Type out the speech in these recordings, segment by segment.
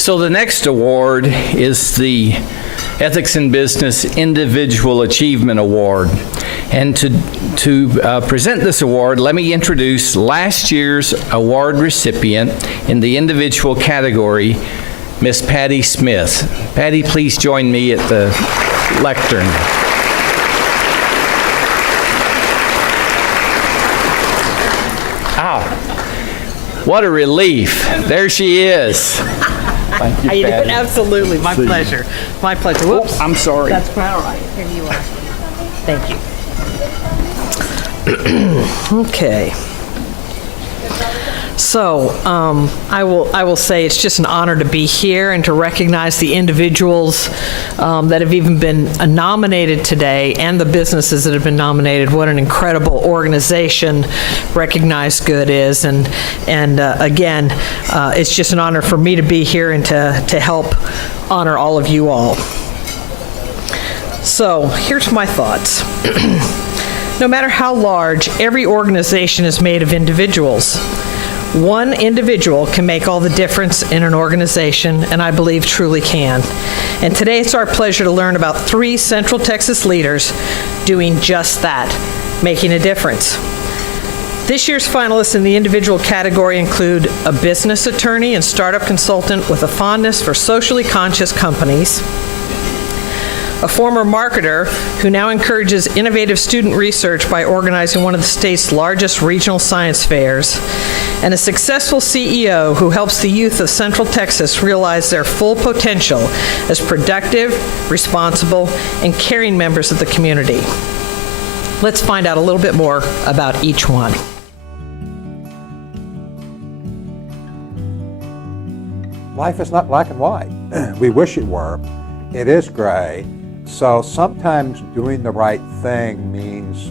So the next award is the Ethics in Business Individual Achievement Award. And to present this award, let me introduce last year's award recipient in the individual category, Miss Patty Smith. Patty, please join me at the lectern. What a relief. There she is. Thank you, How you Patty. doing? Absolutely. My pleasure. My pleasure. Whoops. I'm sorry. That's quite all right. Here you are. Thank you. Okay. So I will say it's just an honor to be here and to recognize the individuals that have even been nominated today and the businesses that have been nominated. What an incredible organization Recognize Good is. And again, it's just an honor for me to be here and to help honor all of you all. So here's my thoughts. No matter how large, every organization is made of individuals. One individual can make all the difference in an organization, and I believe truly can. And today it's our pleasure to learn about 3 Central Texas leaders doing just that, making a difference. This year's finalists in the individual category include a business attorney and startup consultant with a fondness for socially conscious companies, a former marketer who now encourages innovative student research by organizing one of the state's largest regional science fairs, and a successful CEO who helps the youth of Central Texas realize their full potential as productive, responsible, and caring members of the community. Let's find out a little bit more about each one. Life is not black and white. We wish it were. It is gray. So sometimes doing the right thing means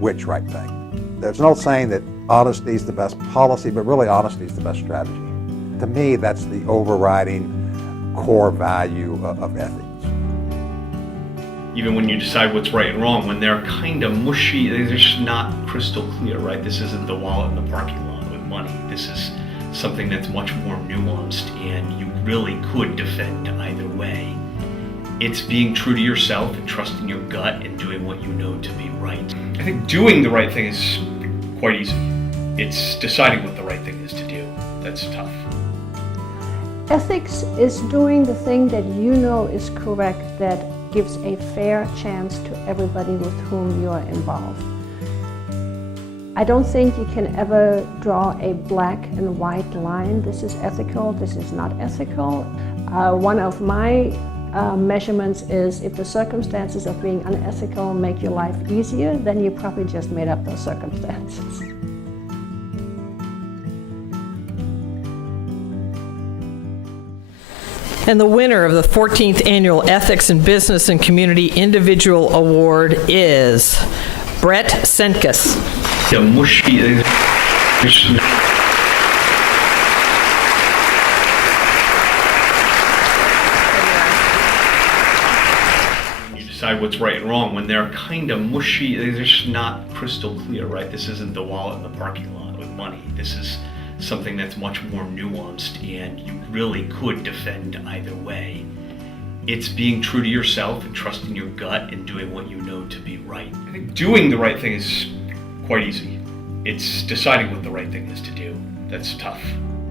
which right thing. There's an old saying that honesty is the best policy, but really honesty is the best strategy. To me, that's the overriding core value of ethics. Even when you decide what's right and wrong, when they're kind of mushy, they're just not crystal clear, right? This isn't the wallet in the parking lot with money. This is something that's much more nuanced, and you really could defend either way. It's being true to yourself and trusting your gut and doing what you know to be right. I think doing the right thing is quite easy. It's deciding what the right thing is to do that's tough. Ethics is doing the thing that you know is correct, that gives a fair chance to everybody with whom you are involved. I don't think you can ever draw a black and white line. This is ethical, this is not ethical. One of my measurements is if the circumstances of being unethical make your life easier, then you probably just made up those circumstances. And the winner of the 14th Annual Ethics in Business and Community Individual Award is Brett Senkus. The mushy. Decide what's right and wrong, when they're kind of mushy, they're just not crystal clear, right? This isn't the wallet in the parking lot with money. This is something that's much more nuanced, and you really could defend either way. It's being true to yourself and trusting your gut and doing what you know to be right. I think doing the right thing is quite easy. It's deciding what the right thing is to do that's tough.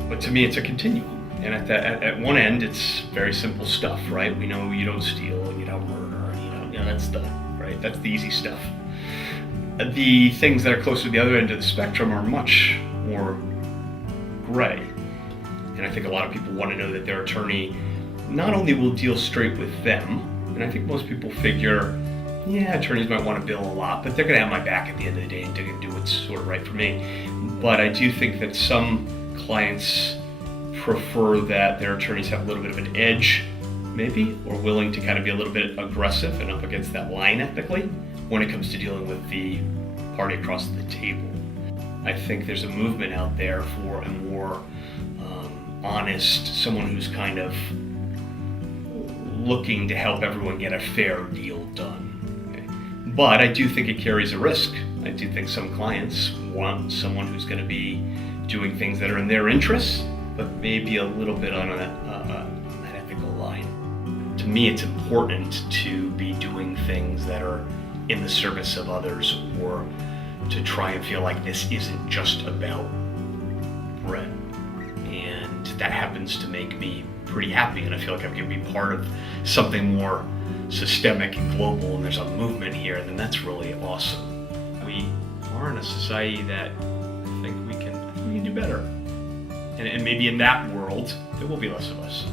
But to me, it's a continuum. And at one end, it's very simple stuff, right? We know you don't steal and you don't murder. That's the easy stuff. The things that are closer to the other end of the spectrum are much more gray. And I think a lot of people want to know that their attorney not only will deal straight with them, and I think most people figure, yeah, attorneys might want to bill a lot, but they're going to have my back at the end of the day and they're going to do what's sort of right for me. But I do think that some clients prefer that their attorneys have a little bit of an edge, maybe, or willing to kind of be a little bit aggressive and up against that line ethically when it comes to dealing with the party across the table. I think there's a movement out there for a more honest, someone who's kind of looking to help everyone get a fair deal done. Okay? But I do think it carries a risk. I do think some clients want someone who's going to be doing things that are in their interests, but maybe a little bit on to me, it's important to be doing things that are in the service of others, or to try and feel like this isn't just about bread. And that happens to make me pretty happy, and I feel like I can be part of something more systemic and global, and there's a movement here, then that's really awesome. We are in a society that I think we can do better. And maybe in that world, there will be less of us.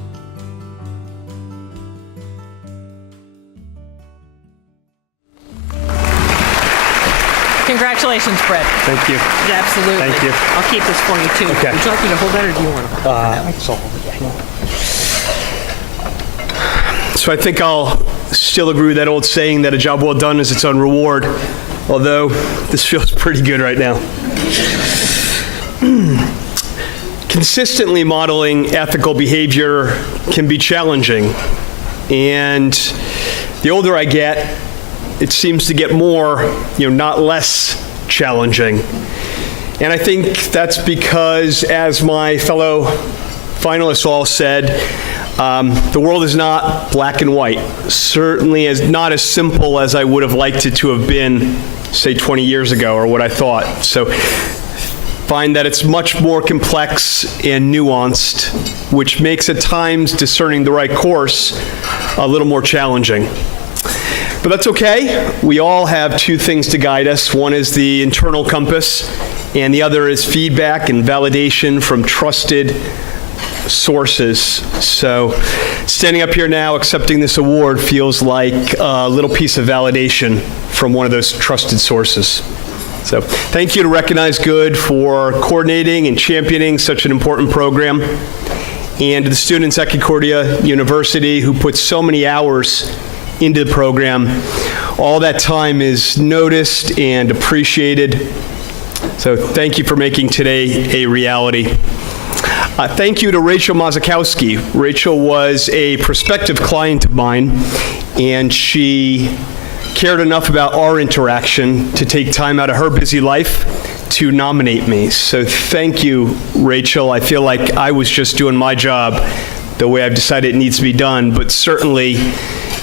Congratulations, Brett. Thank you. Absolutely. Thank you. I'll keep this for you, too. Okay. Would you like me to hold that, or do you want to? So I think I'll still agree with that old saying that a job well done is its own reward, although this feels pretty good right now. Consistently modeling ethical behavior can be challenging, and the older I get, it seems to get more, not less challenging. And I think that's because, as my fellow finalists all said, the world is not black and white. Certainly not as simple as I would have liked it to have been, say, 20 years ago, or what I thought. So find that it's much more complex and nuanced, which makes at times discerning the right course a little more challenging. But that's okay. We all have two things to guide us. One is the internal compass, and the other is feedback and validation from trusted sources. So standing up here now accepting this award feels like a little piece of validation from one of those trusted sources. So thank you to Recognize Good for coordinating and championing such an important program, and to the students at Concordia University who put so many hours into the program. All that time is noticed and appreciated. So thank you for making today a reality. Thank you to Rachel Mazakowski. Rachel was a prospective client of mine, and she cared enough about our interaction to take time out of her busy life to nominate me. So thank you, Rachel. I feel like I was just doing my job the way I've decided it needs to be done, but certainly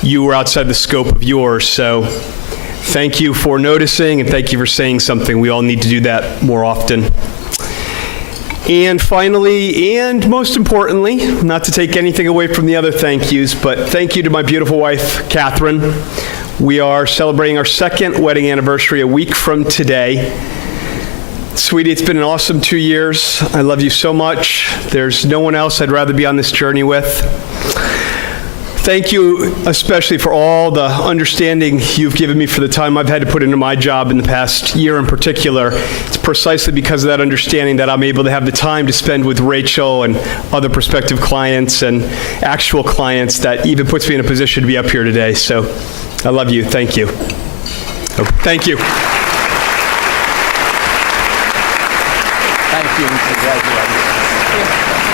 you were outside the scope of yours. So thank you for noticing, and thank you for saying something. We all need to do that more often. And finally, and most importantly, not to take anything away from the other thank yous, but thank you to my beautiful wife, Catherine. We are celebrating our second wedding anniversary a week from today. Sweetie, it's been an awesome 2 years. I love you so much. There's no one else I'd rather be on this journey with. Thank you especially for all the understanding you've given me for the time I've had to put into my job in the past year in particular. It's precisely because of that understanding that I'm able to have the time to spend with Rachel and other prospective clients and actual clients that even puts me in a position to be up here today. So I love you. Thank you. Thank you. Thank you and congratulations.